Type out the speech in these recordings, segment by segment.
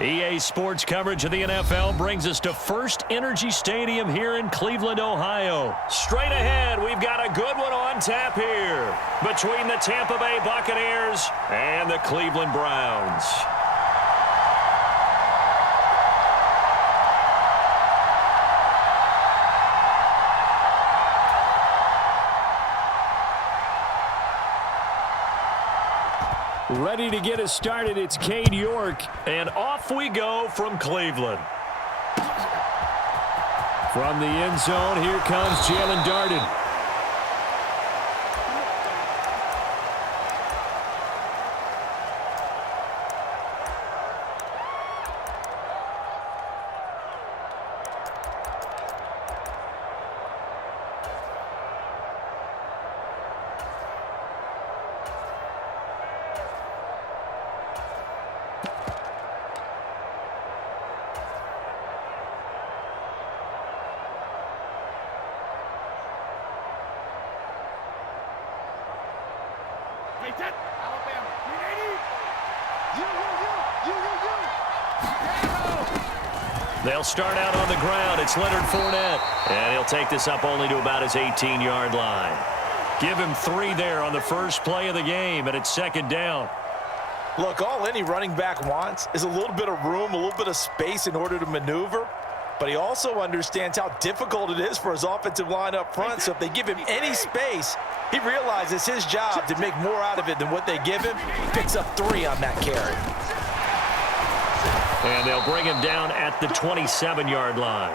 EA Sports coverage of the NFL brings us to First Energy Stadium here in Cleveland, Ohio. Straight ahead, we've got a good one on tap here between the Tampa Bay Buccaneers and the Cleveland Browns. Ready to get us started, it's Cade York, and off we go from Cleveland. From the end zone, here comes Jalen Darden. They'll start out on the ground. It's Leonard Fournette. And he'll take this up only to about his 18-yard line. Give him 3 there on the first play of the game, and it's second down. Look, all any running back wants is a little bit of room, a little bit of space in order to maneuver. But he also understands how difficult it is for his offensive line up front. So if they give him any space, he realizes his job to make more out of it than what they give him. He picks up 3 on that carry. And they'll bring him down at the 27-yard line.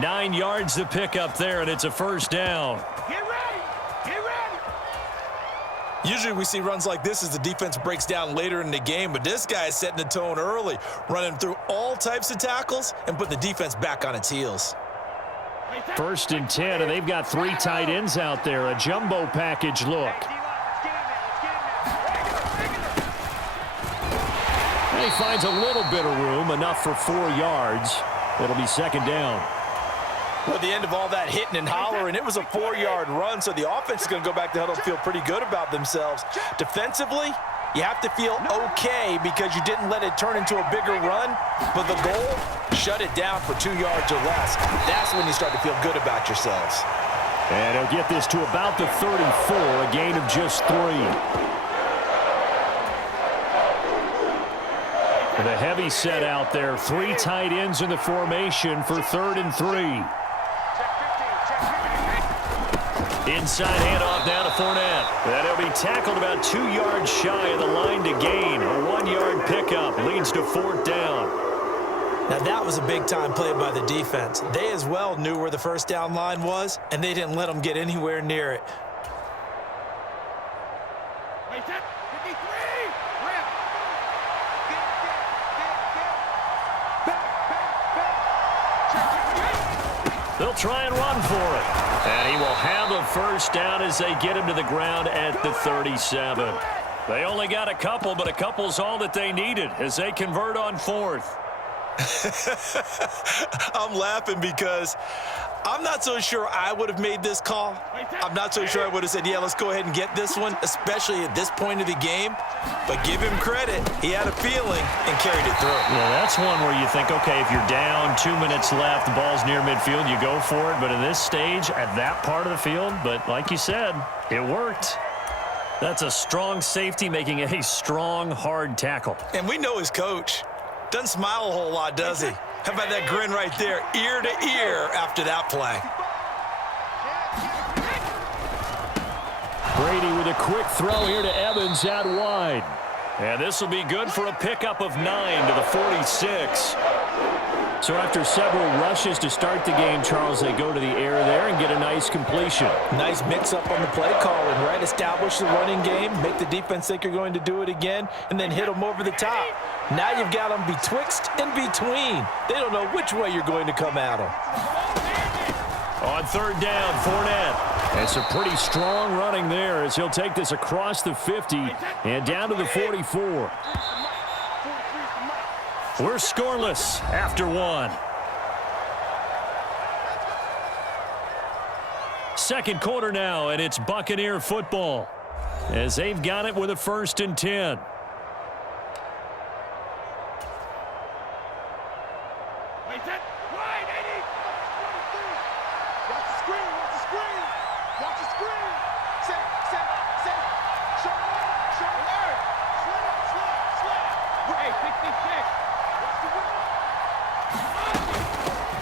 9 yards to pick up there, and it's a first down. Get ready! Get ready! Usually we see runs like this as the defense breaks down later in the game, but this guy is setting the tone early, running through all types of tackles and put the defense back on its heels. First and 10, and they've got 3 tight ends out there. A jumbo package look. And he finds a little bit of room, enough for 4 yards. It'll be second down. Well, at the end of all that hitting and hollering, it was a 4-yard run, so the offense is going to go back to huddle and feel pretty good about themselves. Defensively, you have to feel okay because you didn't let it turn into a bigger run, but the goal, shut it down for 2 yards or less. That's when you start to feel good about yourselves. And he'll get this to about the 34, a gain of just 3. The heavy set out there. 3 tight ends in the formation for 3rd and 3. Inside handoff now to Fournette. And he'll be tackled about 2 yards shy of the line to gain. A 1-yard pickup leads to 4th down. Now that was a big-time play by the defense. They as well knew where the first down line was, and they didn't let them get anywhere near it. They'll try and run for it. And he will have a first down as they get him to the ground at the 37. They only got a couple, but a couple's all that they needed as they convert on 4th. I'm laughing because I'm not so sure I would have made this call. I'm not so sure I would have said, yeah, let's go ahead and get this one, especially at this point of the game. But give him credit. He had a feeling and carried it through. Yeah, that's one where you think, okay, if you're down, 2 minutes left, the ball's near midfield, you go for it. But at this stage, at that part of the field, but like you said, it worked. That's a strong safety making a strong, hard tackle. And we know his coach. Doesn't smile a whole lot, does he? How about that grin right there, ear to ear after that play? Brady with a quick throw here to Evans out wide. And this will be good for a pickup of 9 to the 46. So after several rushes to start the game, Charles, they go to the air there and get a nice completion. Nice mix-up on the play calling, right? Establish the running game, make the defense think you're going to do it again, and then hit them over the top. Now you've got them betwixt and between. They don't know which way you're going to come at them. On 3rd down, Fournette. It's a pretty strong running there as he'll take this across the 50 and down to the 44. We're scoreless after 1. Second quarter now, and it's Buccaneer football as they've got it with a 1st and 10.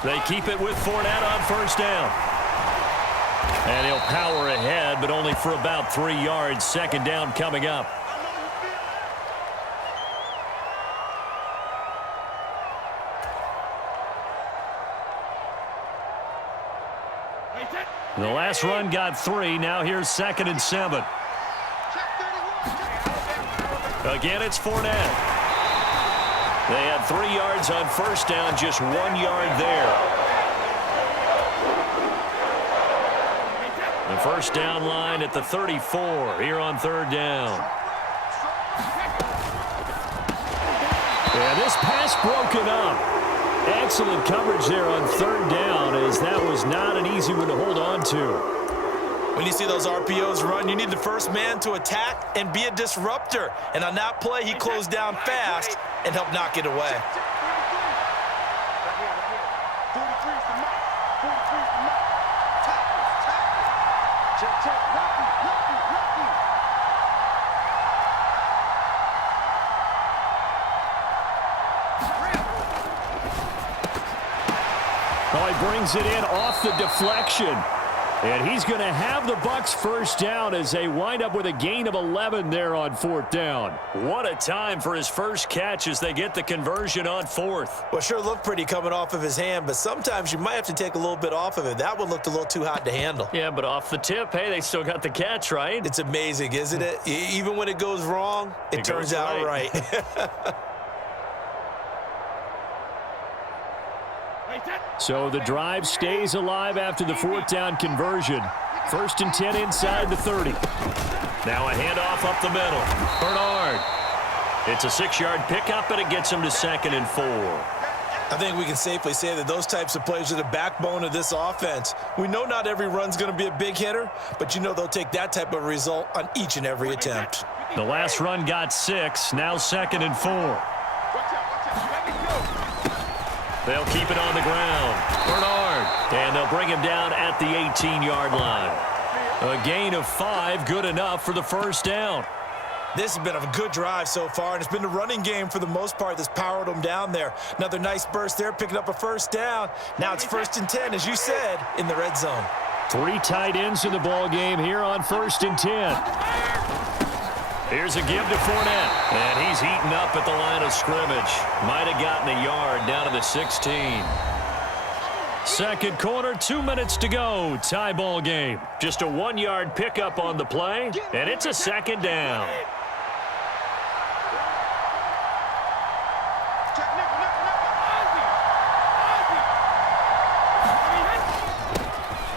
They keep it with Fournette on first down. And he'll power ahead, but only for about 3 yards. Second down coming up. The last run got 3. Now here's 2nd and 7. Again, it's Fournette. They had 3 yards on first down, just 1 yard there. The first down line at the 34 here on 3rd down. And this pass broken up. Excellent coverage there on 3rd down, as that was not an easy one to hold on to. When you see those RPOs run, you need the first man to attack and be a disruptor. And on that play, he closed down fast and helped knock it away. Oh, he brings it in off the deflection. And he's going to have the Bucs first down as they wind up with a gain of 11 there on 4th down. What a time for his first catch as they get the conversion on 4th. Well, sure looked pretty coming off of his hand, but sometimes you might have to take a little bit off of it. That one looked a little too hot to handle. Yeah, but off the tip, hey, they still got the catch, right? It's amazing, isn't it? Even when it goes wrong, it turns out right. So the drive stays alive after the 4th down conversion. 1st and 10 inside the 30. Now a handoff up the middle. Bernard. It's a 6-yard pickup, and it gets him to 2nd and 4. I think we can safely say that those types of plays are the backbone of this offense. We know not every run's going to be a big hitter, but you know they'll take that type of result on each and every attempt. The last run got 6. Now 2nd and 4. They'll keep it on the ground. Bernard. And they'll bring him down at the 18-yard line. A gain of 5, good enough for the first down. This has been a good drive so far, and it's been the running game for the most part that's powered them down there. Another nice burst there, picking up a first down. Now it's 1st and 10, as you said, in the red zone. 3 tight ends in the ball game here on 1st and 10. Here's a give to Fournette, and he's eaten up at the line of scrimmage. Might have gotten a yard down to the 16. Second quarter, 2 minutes to go. Tie ball game. Just a 1-yard pickup on the play, and it's a 2nd down.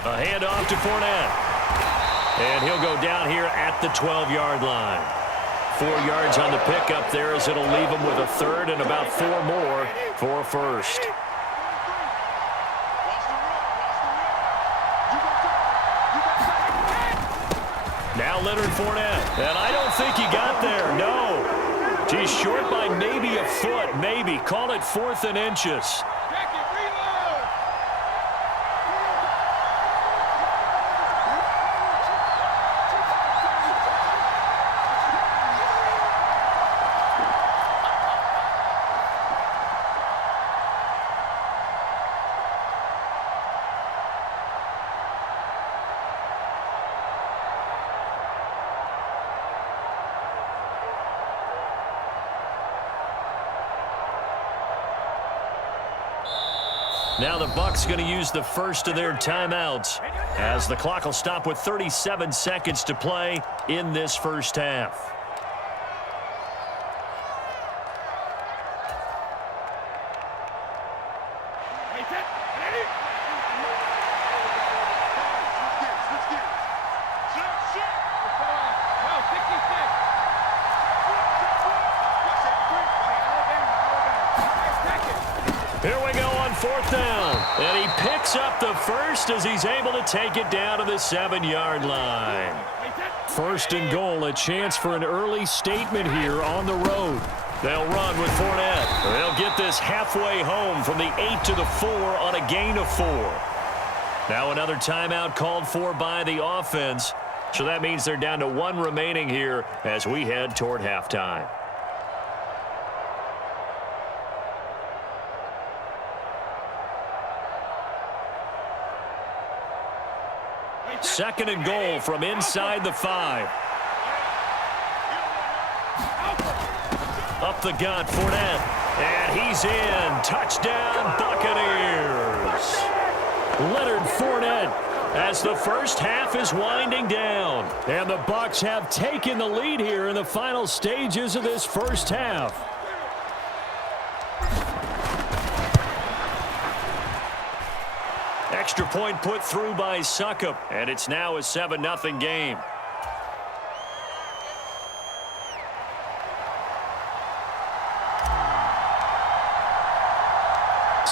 A handoff to Fournette. And he'll go down here at the 12-yard line. 4 yards on the pickup there, as it'll leave him with a 3rd and about 4 more for a first. Now Leonard Fournette. And I don't think he got there, no. He's short by maybe a foot, maybe. Call it 4th and inches. Now the Bucs going to use the first of their timeouts, as the clock will stop with 37 seconds to play in this first half. Here we go on 4th down. And he picks up the first as he's able to take it down to the 7-yard line. 1st and goal, a chance for an early statement here on the road. They'll run with Fournette. They'll get this halfway home from the 8 to the 4 on a gain of 4. Now another timeout called for by the offense. So that means they're down to 1 remaining here as we head toward halftime. Second and goal from inside the 5. Up the gut, Fournette. And he's in. Touchdown, Buccaneers. Leonard Fournette as the first half is winding down. And the Bucs have taken the lead here in the final stages of this first half. Extra point put through by Succop, and it's now a 7-0 game.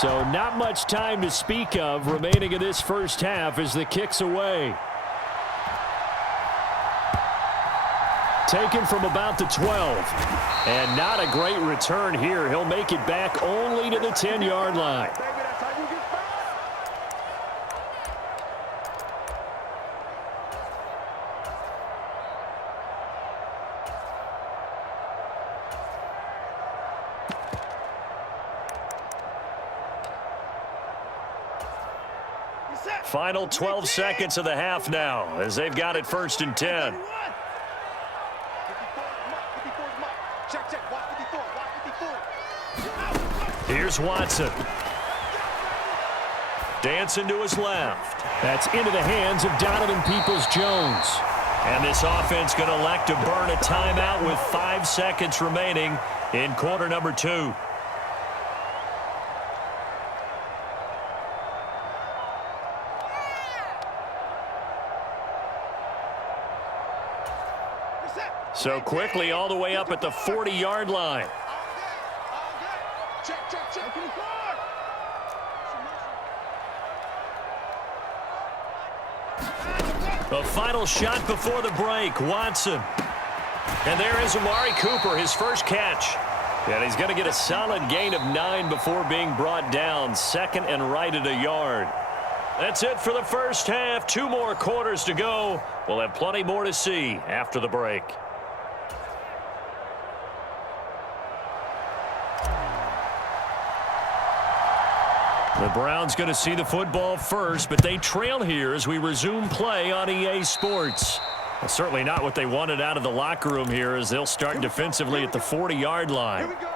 So not much time to speak of remaining in this first half as the kick's away. Taken from about the 12. And not a great return here. He'll make it back only to the 10-yard line. Final 12 seconds of the half now as they've got it first and 10. Here's Watson. Dancing to his left. That's into the hands of Donovan Peoples-Jones. And this offense going to elect to burn a timeout with 5 seconds remaining in quarter number 2. So quickly all the way up at the 40-yard line. The final shot before the break, Watson. And there is Amari Cooper, his first catch. And he's going to get a solid gain of 9 before being brought down. Second and right at a yard. That's it for the first half. 2 more quarters to go. We'll have plenty more to see after the break. The Browns going to see the football first, but they trail here as we resume play on EA Sports. Well, certainly not what they wanted out of the locker room here as they'll start defensively at the 40-yard line. Here we go.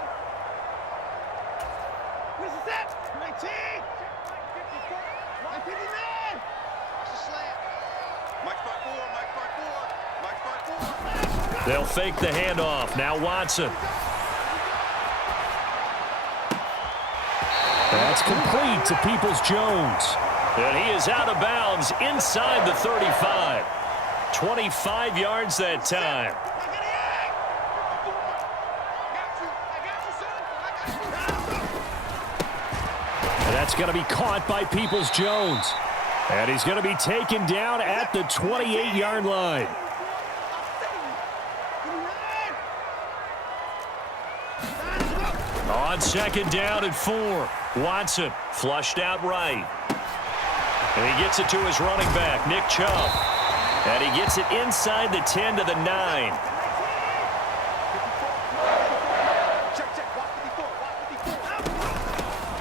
Where's the set? 19. 59. Mike 5-4. They'll fake the handoff. Now Watson. That's complete to Peoples-Jones. And he is out of bounds inside the 35. 25 yards that time. And that's going to be caught by Peoples-Jones. And he's going to be taken down at the 28-yard line. On second down and 4. Watson flushed out right. And he gets it to his running back, Nick Chubb. And he gets it inside the 10 to the 9.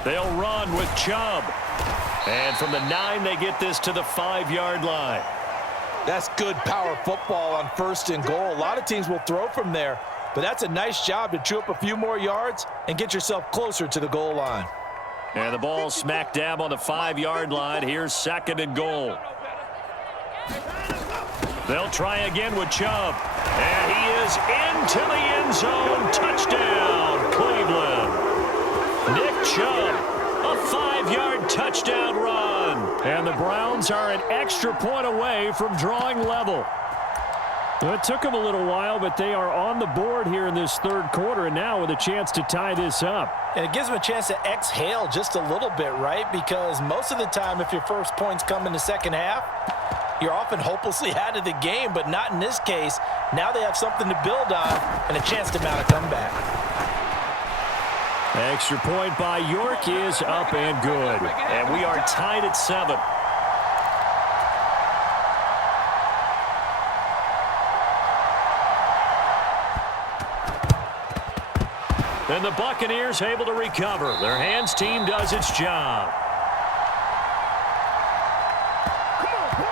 They'll run with Chubb. And from the 9, they get this to the 5-yard line. That's good power football on first and goal. A lot of teams will throw from there, but that's a nice job to chew up a few more yards and get yourself closer to the goal line. And the ball smack dab on the 5-yard line. Here's second and goal. They'll try again with Chubb. And he is into the end zone. Touchdown, Cleveland. Nick Chubb, a 5-yard touchdown run. And the Browns are an extra point away from drawing level. Well, it took them a little while, but they are on the board here in this third quarter, and now with a chance to tie this up. And it gives them a chance to exhale just a little bit, right? Because most of the time, if your first points come in the second half, you're often hopelessly out of the game, but not in this case. Now they have something to build on and a chance to mount a comeback. Extra point by York is up and good. And we are tied at 7. And the Buccaneers able to recover. Their hands team does its job. Come on, boy.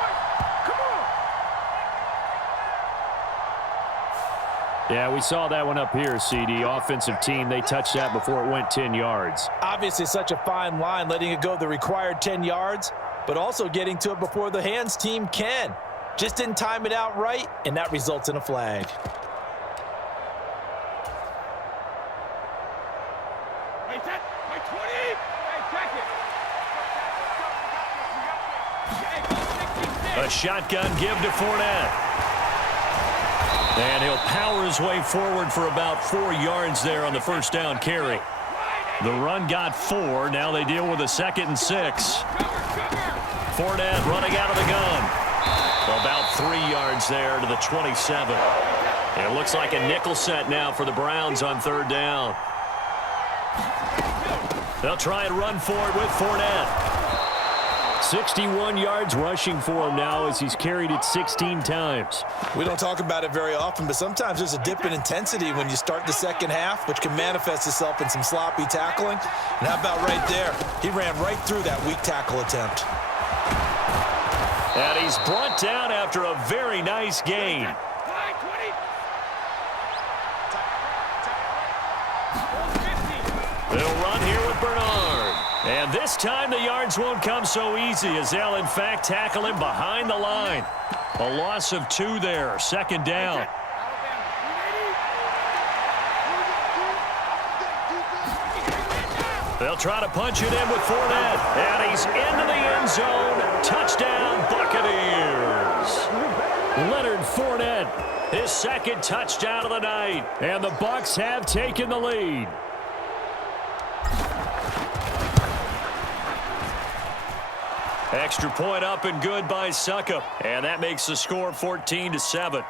Yeah, we saw that one up here, CD. Offensive team, they touched that before it went 10 yards. Obviously, such a fine line, letting it go the required 10 yards, but also getting to it before the hands team can. Just didn't time it out right, and that results in a flag. Wait, that, wait, 20. Hey, check it. A shotgun give to Fournette. And he'll power his way forward for about 4 yards there on the first down carry. The run got 4. Now they deal with a 2nd and 6. Fournette running out of the gun. About 3 yards there to the 27. It looks like a nickel set now for the Browns on 3rd down. They'll try and run for it with Fournette. 61 yards rushing for him now as he's carried it 16 times. We don't talk about it very often, but sometimes there's a dip in intensity when you start the second half, which can manifest itself in some sloppy tackling. And how about right there? He ran right through that weak tackle attempt. And he's brought down after a very nice gain. They'll run here with Bernard. And this time the yards won't come so easy as they'll in fact tackle him behind the line. A loss of 2 there, 2nd down. They'll try to punch it in with Fournette. And he's into the end zone. Touchdown, Buccaneers. Leonard Fournette, his 2nd touchdown of the night. And the Bucs have taken the lead. Extra point up and good by Suckup. And that makes the score 14-7.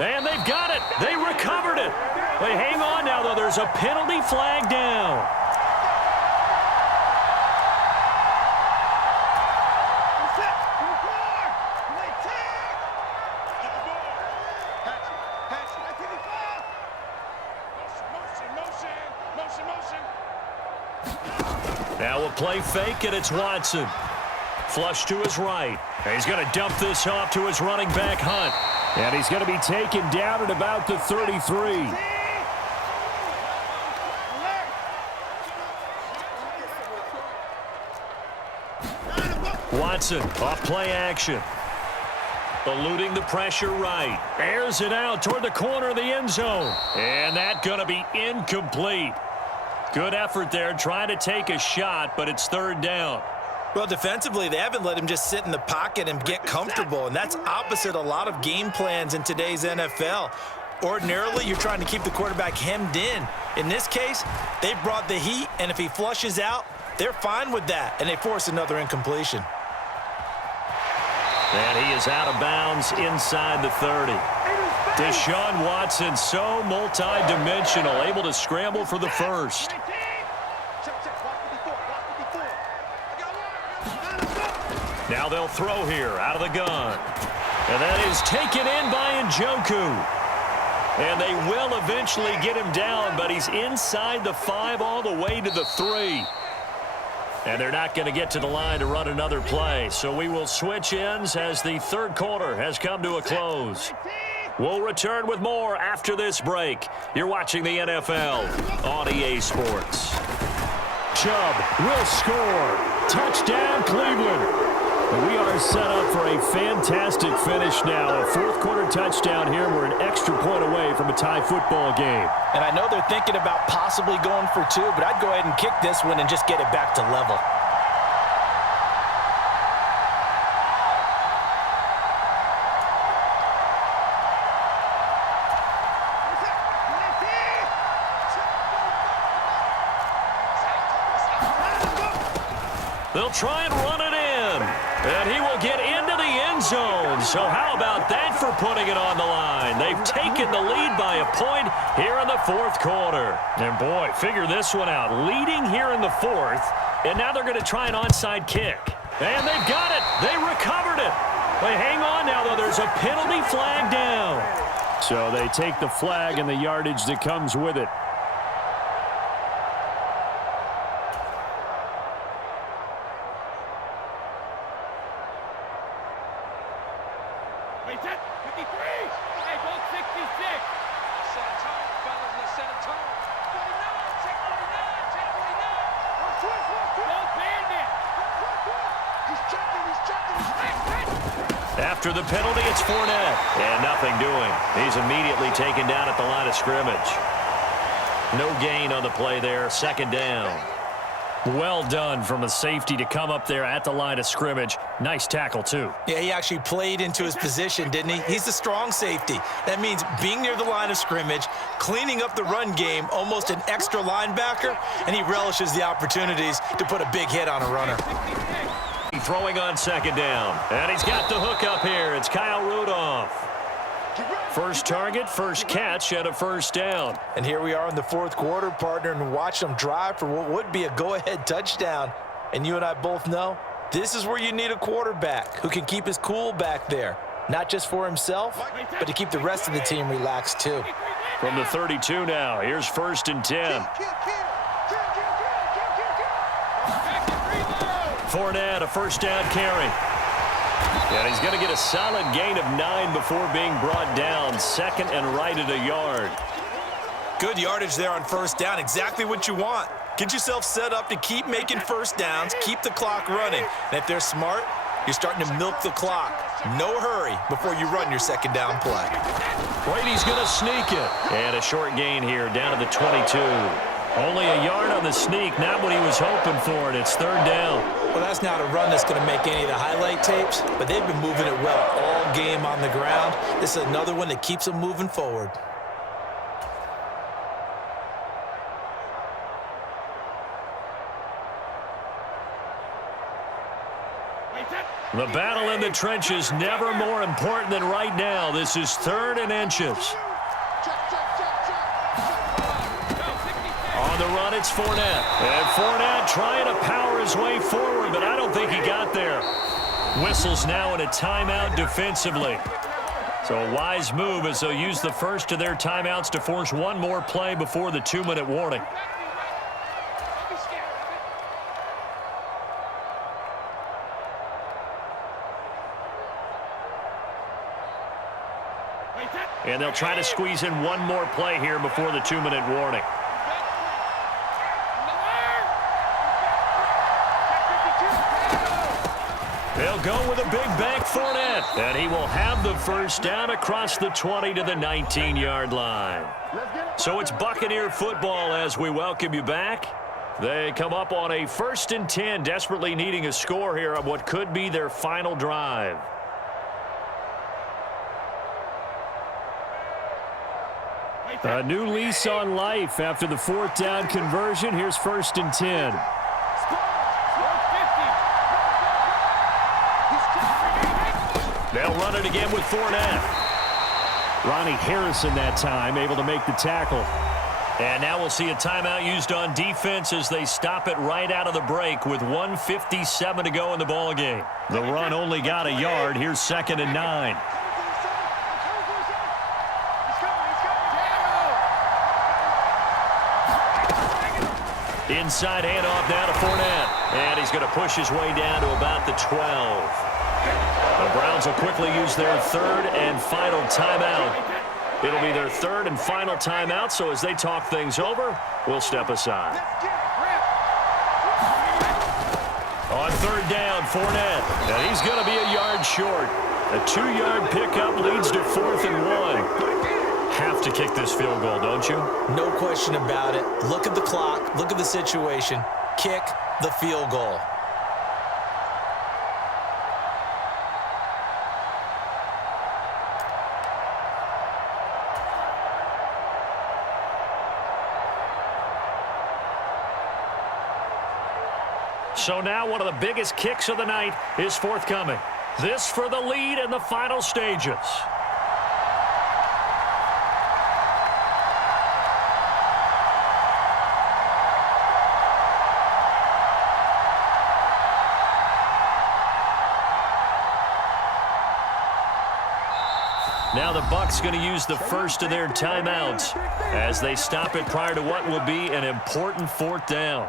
And they've got it. They recovered it. They hang on now, though. There's a penalty flag down. Now we'll play fake, and it's Watson. Flush to his right. And he's going to dump this off to his running back, Hunt. And he's going to be taken down at about the 33. Watson off play action. Eluding the pressure right. Airs it out toward the corner of the end zone. And that's going to be incomplete. Good effort there trying to take a shot, but it's 3rd down. Well, defensively, they haven't let him just sit in the pocket and get comfortable, and that's opposite a lot of game plans in today's NFL. Ordinarily, you're trying to keep the quarterback hemmed in. In this case, they brought the heat, and if he flushes out, they're fine with that, and they force another incompletion. And he is out of bounds inside the 30. Deshaun Watson, so multi-dimensional, able to scramble for the 1st. Now they'll throw here out of the gun. And that is taken in by Njoku. And they will eventually get him down, but he's inside the 5 all the way to the 3. And they're not going to get to the line to run another play. So we will switch ends as the 3rd quarter has come to a close. We'll return with more after this break. You're watching the NFL on EA Sports. Chubb will score. Touchdown, Cleveland. And we are set up for a fantastic finish now. A 4th quarter touchdown here. We're an extra point away from a tie football game. And I know they're thinking about possibly going for 2, but I'd go ahead and kick this one and just get it back to level. They'll try and run it in. And he will get into the end zone. So how about that for putting it on the line? They've taken the lead by a point here in the 4th quarter. And boy, figure this one out. Leading here in the 4th. And now they're going to try an onside kick. And they've got it. They recovered it. They hang on now, though. There's a penalty flag down. So they take the flag and the yardage that comes with it. After the penalty, it's Fournette. And nothing doing. He's immediately taken down at the line of scrimmage. No gain on the play there. Second down. Well done from a safety to come up there at the line of scrimmage. Nice tackle, too. Yeah, he actually played into his position, didn't he? He's a strong safety. That means being near the line of scrimmage, cleaning up the run game, almost an extra linebacker, and he relishes the opportunities to put a big hit on a runner. Throwing on second down. And he's got the hook up here. It's Kyle Rudolph. First target, first catch, and a first down. And here we are in the fourth quarter, partner, and watch them drive for what would be a go-ahead touchdown. And you and I both know this is where you need a quarterback who can keep his cool back there. Not just for himself, but to keep the rest of the team relaxed too. From the 32 now, here's first and 10. Fournette, a first down carry. And he's going to get a solid gain of 9 before being brought down. Second and right at a yard. Good yardage there on first down. Exactly what you want. Get yourself set up to keep making first downs, keep the clock running. And if they're smart, you're starting to milk the clock. No hurry before you run your second down play. Brady's going to sneak it. And a short gain here down to the 22. Only a yard on the sneak, not what he was hoping for, and it's third down. Well, that's not a run that's going to make any of the highlight tapes, but they've been moving it well all game on the ground. This is another one that keeps them moving forward. The battle in the trenches never more important than right now. This is third and inches. On the run, it's Fournette. And Fournette trying to power his way forward, but I don't think he got there. Whistles now in a timeout defensively. So a wise move as they'll use the first of their timeouts to force one more play before the 2-minute warning. And they'll try to squeeze in one more play here before the 2-minute warning. They'll go with a big bank Fournette. And he will have the first down across the 20 to the 19-yard line. So it's Buccaneer football as we welcome you back. They come up on a 1st and 10, desperately needing a score here on what could be their final drive. A new lease on life after the 4th down conversion. Here's 1st and 10. They'll run it again with Fournette. Ronnie Harrison that time able to make the tackle. And now we'll see a timeout used on defense as they stop it right out of the break with 1:57 to go in the ballgame. The run only got a yard. Here's 2nd and 9. Inside handoff now to Fournette. And he's going to push his way down to about the 12. The Browns will quickly use their 3rd and final timeout. It'll be their 3rd and final timeout, so as they talk things over, we'll step aside. On 3rd down, Fournette. And he's going to be a yard short. A 2-yard pickup leads to 4th and 1. Have to kick this field goal, don't you? No question about it. Look at the clock. Look at the situation. Kick the field goal. So now one of the biggest kicks of the night is forthcoming. This for the lead in the final stages. Now the Bucs going to use the first of their timeouts as they stop it prior to what will be an important 4th down.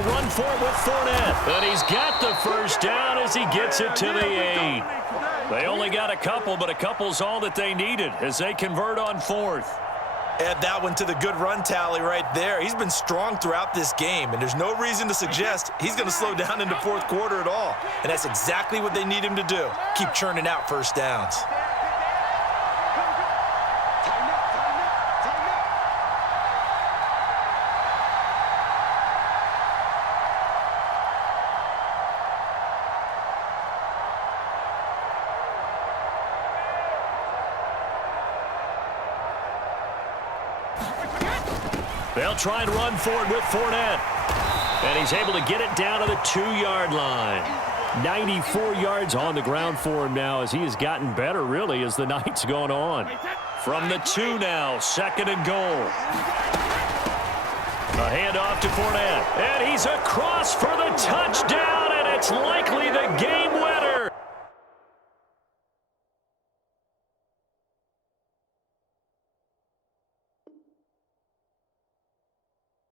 They'll run for it with Fournette. And he's got the first down as he gets it to the 8. They only got a couple, but a couple's all that they needed as they convert on 4th. Add that one to the good run tally right there. He's been strong throughout this game, and there's no reason to suggest he's going to slow down into 4th quarter at all. And that's exactly what they need him to do. Keep churning out first downs. They'll try and run for it with Fournette. And he's able to get it down to the 2-yard line. 94 yards on the ground for him now as he has gotten better, really, as the night's gone on. From the 2 now, 2nd and goal. A handoff to Fournette. And he's across for